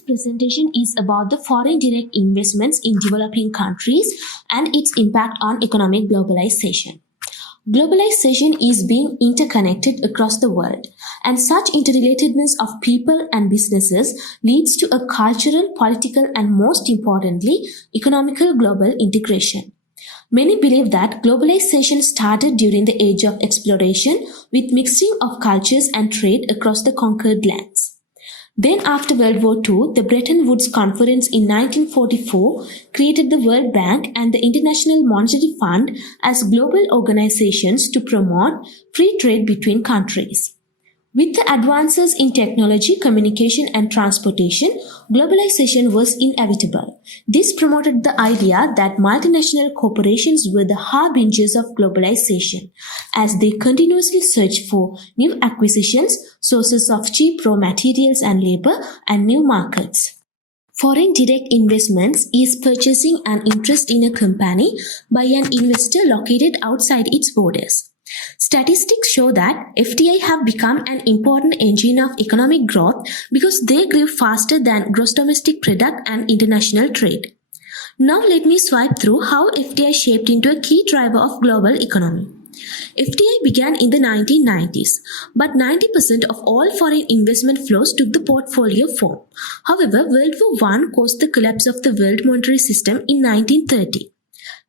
This presentation is about the foreign direct investments in developing countries and its impact on economic globalization. Globalization is being interconnected across the world, and such interrelatedness of people and businesses leads to a cultural, political, and most importantly, economical global integration. Many believe that globalization started during the age of exploration with mixing of cultures and trade across the conquered lands. Then after World War II, the Bretton Woods Conference in 1944 created the World Bank and the International Monetary Fund as global organizations to promote free trade between countries. With the advances in technology, communication, and transportation, globalization was inevitable. This promoted the idea that multinational corporations were the harbingers of globalization, as they continuously searched for new acquisitions, sources of cheap raw materials and labor, and new markets. Foreign direct investments is purchasing an interest in a company by an investor located outside its borders. Statistics show that FDI have become an important engine of economic growth because they grew faster than gross domestic product and international trade. Now let me swipe through how FDI shaped into a key driver of global economy. FDI began in the 1990s, but 90% of all foreign investment flows took the portfolio form. However, World War I caused the collapse of the world monetary system in 1930.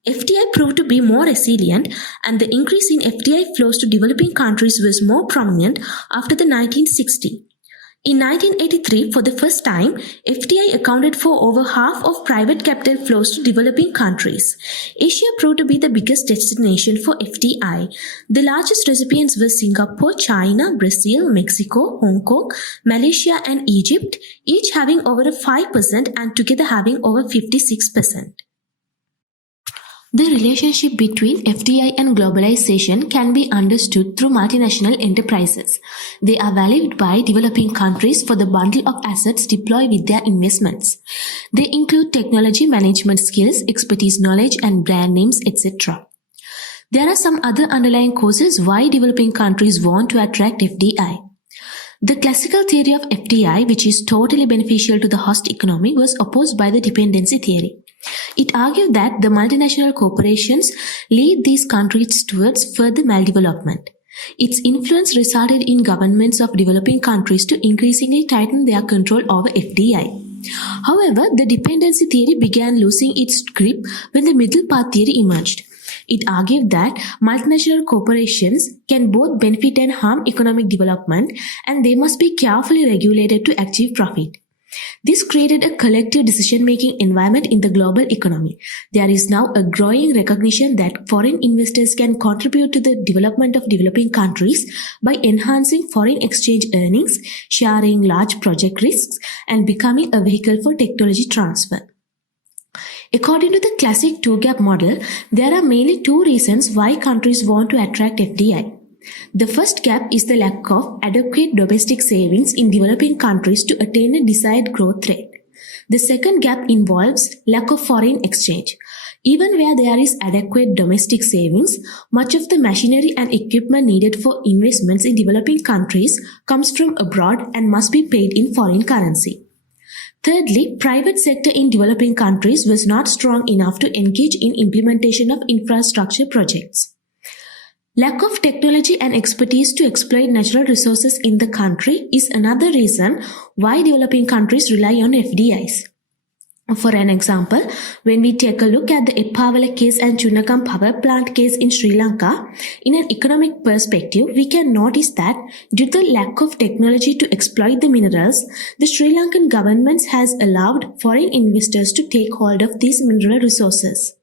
FDI proved to be more resilient, and the increase in FDI flows to developing countries was more prominent after the 1960s. In 1983, for the first time, FDI accounted for over half of private capital flows to developing countries. Asia proved to be the biggest destination for FDI. The largest recipients were Singapore, China, Brazil, Mexico, Hong Kong, Malaysia, and Egypt, each having over 5% and together having over 56%. The relationship between FDI and globalization can be understood through multinational enterprises. They are valued by developing countries for the bundle of assets deployed with their investments. They include technology management skills, expertise knowledge, and brand names, etc. There are some other underlying causes why developing countries want to attract FDI. The classical theory of FDI, which is totally beneficial to the host economy, was opposed by the dependency theory. It argued that the multinational corporations lead these countries towards further maldevelopment. Its influence resulted in governments of developing countries to increasingly tighten their control over FDI. However, the dependency theory began losing its grip when the middle path theory emerged. It argued that multinational corporations can both benefit and harm economic development, and they must be carefully regulated to achieve profit. This created a collective decision-making environment in the global economy. There is now a growing recognition that foreign investors can contribute to the development of developing countries by enhancing foreign exchange earnings, sharing large project risks, and becoming a vehicle for technology transfer. According to the classic two-gap model, there are mainly two reasons why countries want to attract FDI. The first gap is the lack of adequate domestic savings in developing countries to attain a desired growth rate. The second gap involves lack of foreign exchange. Even where there is adequate domestic savings, much of the machinery and equipment needed for investments in developing countries comes from abroad and must be paid in foreign currency. Thirdly, private sector in developing countries was not strong enough to engage in implementation of infrastructure projects. Lack of technology and expertise to exploit natural resources in the country is another reason why developing countries rely on FDIs. For an example, when we take a look at the Epavala case and Chunakam power plant case in Sri Lanka, in an economic perspective, we can notice that due to the lack of technology to exploit the minerals, the Sri Lankan government has allowed foreign investors to take hold of these mineral resources.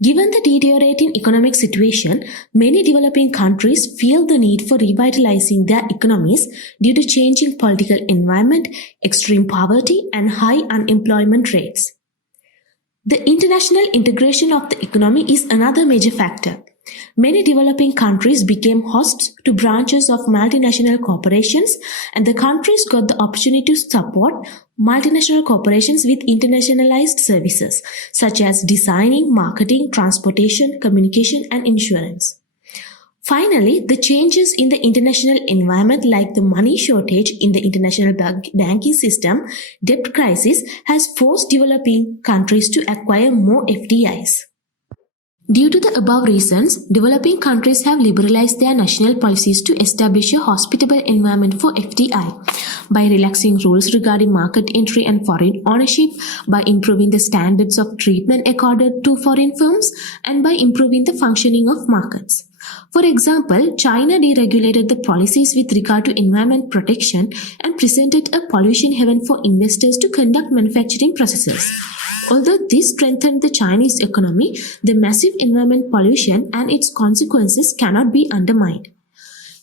Given the deteriorating economic situation, many developing countries feel the need for revitalizing their economies due to changing political environment, extreme poverty, and high unemployment rates. The international integration of the economy is another major factor. Many developing countries became hosts to branches of multinational corporations, and the countries got the opportunity to support multinational corporations with internationalized services such as designing, marketing, transportation, communication, and insurance. Finally, the changes in the international environment like the money shortage in the international banking system, debt crisis has forced developing countries to acquire more FDIs. Due to the above reasons, developing countries have liberalized their national policies to establish a hospitable environment for FDI by relaxing rules regarding market entry and foreign ownership, by improving the standards of treatment accorded to foreign firms, and by improving the functioning of markets. For example, China deregulated the policies with regard to environment protection and presented a pollution haven for investors to conduct manufacturing processes. Although this strengthened the Chinese economy, the massive environment pollution and its consequences cannot be undermined.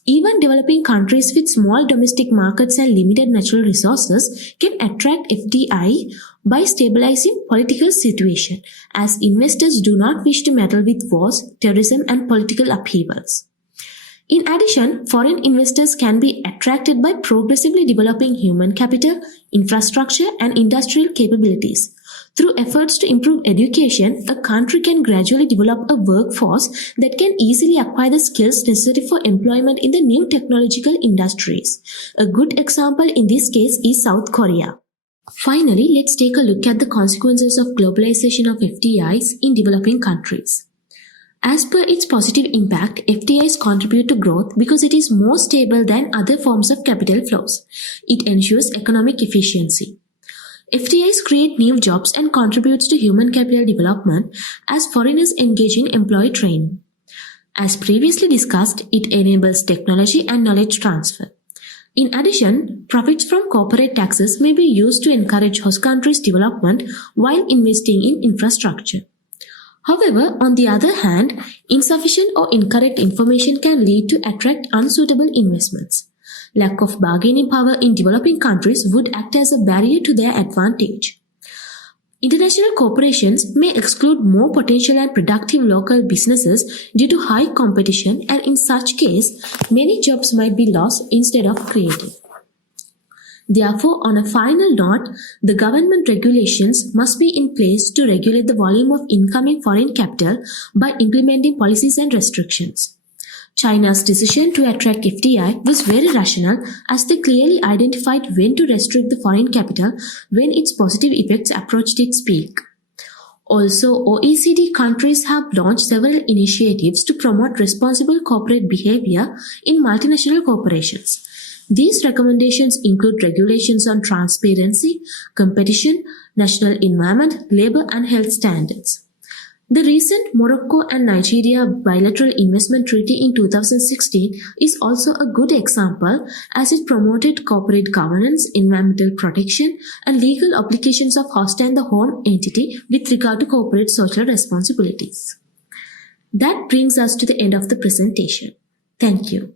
Even developing countries with small domestic markets and limited natural resources can attract FDI by stabilizing political situation, as investors do not wish to meddle with wars, terrorism, and political upheavals. In addition, foreign investors can be attracted by progressively developing human capital, infrastructure, and industrial capabilities. Through efforts to improve education, a country can gradually develop a workforce that can easily acquire the skills necessary for employment in the new technological industries. A good example in this case is South Korea. Finally, let's take a look at the consequences of globalization of FDIs in developing countries. As per its positive impact, FDIs contribute to growth because it is more stable than other forms of capital flows. It ensures economic efficiency. FDIs create new jobs and contributes to human capital development as foreigners engage in employee training. As previously discussed, it enables technology and knowledge transfer. In addition, profits from corporate taxes may be used to encourage host countries' development while investing in infrastructure. However, on the other hand, insufficient or incorrect information can lead to attract unsuitable investments. Lack of bargaining power in developing countries would act as a barrier to their advantage. International corporations may exclude more potential and productive local businesses due to high competition, and in such case, many jobs might be lost instead of created. Therefore, on a final note, the government regulations must be in place to regulate the volume of incoming foreign capital by implementing policies and restrictions. China's decision to attract FDI was very rational, as they clearly identified when to restrict the foreign capital when its positive effects approached its peak. Also, OECD countries have launched several initiatives to promote responsible corporate behavior in multinational corporations. These recommendations include regulations on transparency, competition, national environment, labor, and health standards. The recent Morocco and Nigeria bilateral investment treaty in 2016 is also a good example, as it promoted corporate governance, environmental protection, and legal obligations of host and the home entity with regard to corporate social responsibilities. That brings us to the end of the presentation. Thank you.